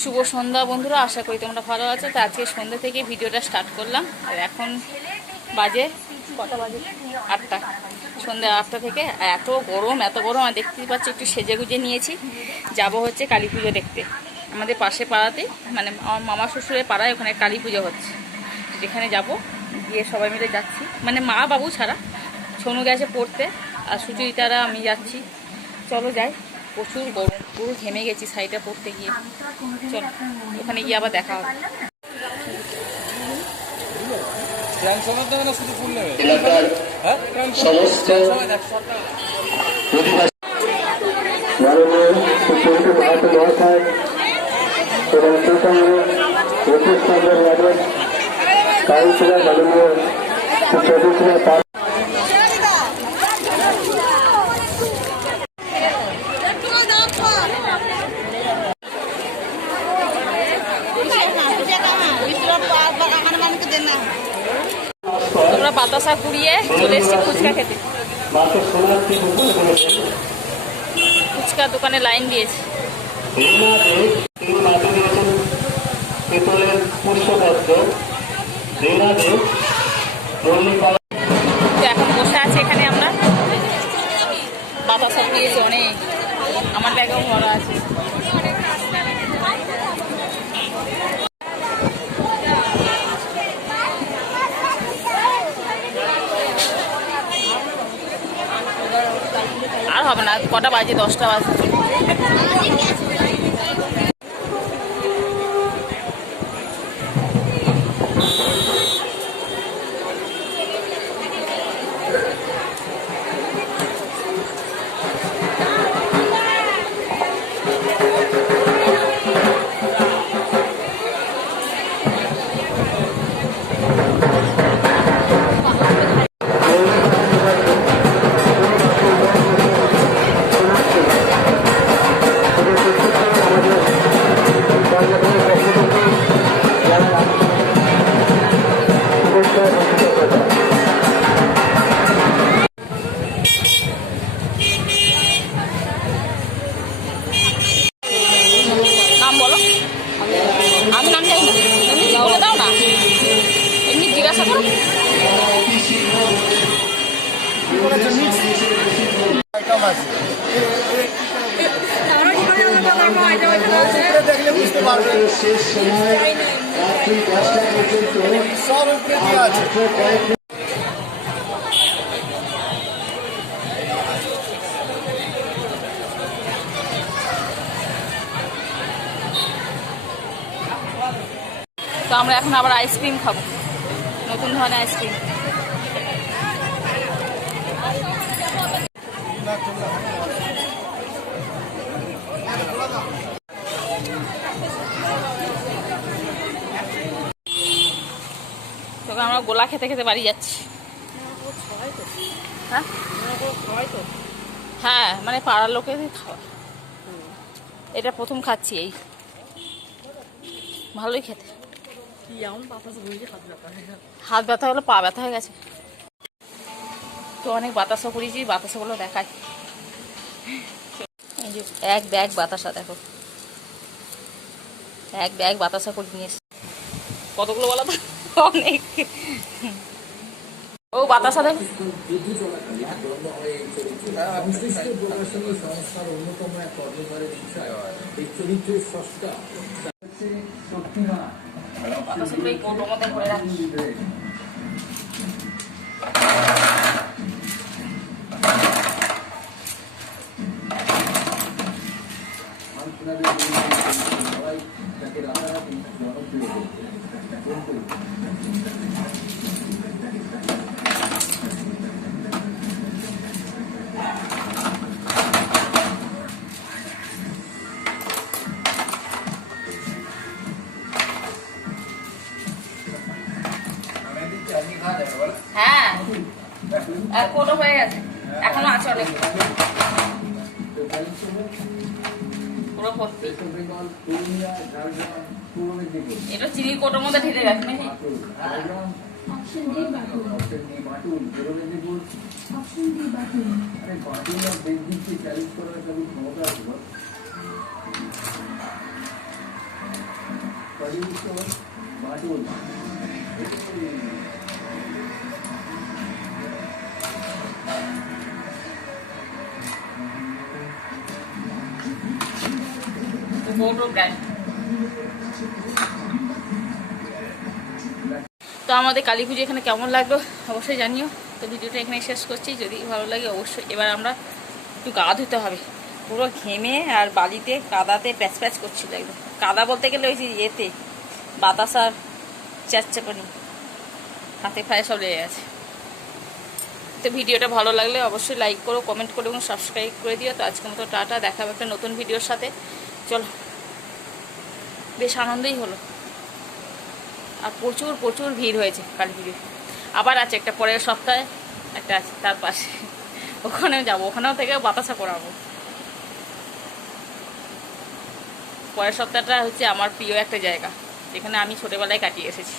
শুভ সন্ধ্যা বন্ধুরা, আশা করি তোমরা ভালো আছো। তো আজকে সন্ধ্যা থেকে ভিডিওটা স্টার্ট করলাম। আর এখন বাজে কটা বাজে? 8টা। সন্ধ্যা 8টা থেকে এত গরম আর দেখতেই পাচ্ছি একটু সেজে গুজে নিয়েছি। যাব হচ্ছে কালী পুজো দেখতে আমাদের পাশে পাড়াতে, মানে আমার মামা শ্বশুরের পাড়ায় ওখানে কালী পুজো হচ্ছে, যেখানে যাব। গিয়ে সবাই মিলে যাচ্ছি, মানে মা বাবু ছাড়া। সোনু গেছে পড়তে আর সুচরিতারা আমি যাচ্ছি। চলো যাই। প্রচুর গরম, পুরো ঘেমে গেছি শাড়িটা পরতে গিয়ে। চলো ওখানে গিয়ে আবার দেখা হবে। তোমরা বাতাসা কুড়িয়ে চলে এসেছি ফুচকা খেতে। ফুচকা দোকানে লাইন দিয়েছি। এখন বসে আছি এখানে আমরা। বাতাসা কুড়িয়েছি অনেক, আমার ব্যাগেও ভরা আছে। আর হবে না, কটা বাজে? 10টা বাজে। নাম বলো। আমি নাম জানি না, এমনি বলে দাও না, এমনি জিজ্ঞাসা করো। দেখলে বুঝতে পারবেন শেষ সময় রাত্রি 10টা পর্যন্ত সব উপরে দিয়ে আছে। তো আমরা এখন আবার আইসক্রিম খাবো, নতুন ধরনের আইসক্রিম। তবে আমরা গোলা খেতে খেতে বাড়ি যাচ্ছি। হ্যাঁ হ্যাঁ, মানে পাড়ার লোকেরই খাওয়া। এটা প্রথম খাচ্ছি, এই ভালোই খেতে। হাত ব্যথা হলো, পা ব্যথা হয়ে গেছে। তো অনেক বাতাসা করেছি, বাতাসাগুলো দেখায়। এই যে এক ব্যাগ বাতাসা, দেখো এক ব্যাগ বাতাসা করে নিয়ে এসছি। কতগুলো বলা তো? অনেক। ও বাতাসা দেখ। বাতাসাগুলো এই কৌটোর মধ্যে ভরে রাখি। হ্যাঁ, এক কৌটো হয়ে গেছে, এখনো আছে অনেক। পুরো ভর্তি। এটা চিনির কৌটোর মধ্যে ঢেলে গেছে নাকি? তো আমাদের কালী পুজো এখানে কেমন লাগলো অবশ্যই জানিও। তো ভিডিওটা এখানে শেষ করছি, যদি ভালো লাগে অবশ্যই। এবার আমরা একটু গা ধুতে হবে, পুরো ঘেমে আর বালিতে কাদাতে প্যাচ প্যাচ করছিল একদম। কাদা বলতে গেলে ওই যে ইয়েতে বাতাস আর চ্যাপচ্যাপানি হাতে ফায়ে সব লেগে গেছে। তো ভিডিওটা ভালো লাগলে অবশ্যই লাইক করো, কমেন্ট করো এবং সাবস্ক্রাইব করে দিও। তো আজকের মতো টাটা, দেখা হবে একটা নতুন ভিডিওর সাথে। চলো, বেশ আনন্দই হলো, আর প্রচুর প্রচুর ভিড় হয়েছে কালী পুজোয়। আবার আছে একটা পরের সপ্তাহে, একটা আছে তার পাশে, ওখানেও যাবো, ওখানেও থেকে বাতাসা করাবো। পরের সপ্তাহটা হচ্ছে আমার প্রিয় একটা জায়গা, যেখানে আমি ছোটোবেলায় কাটিয়ে এসেছি।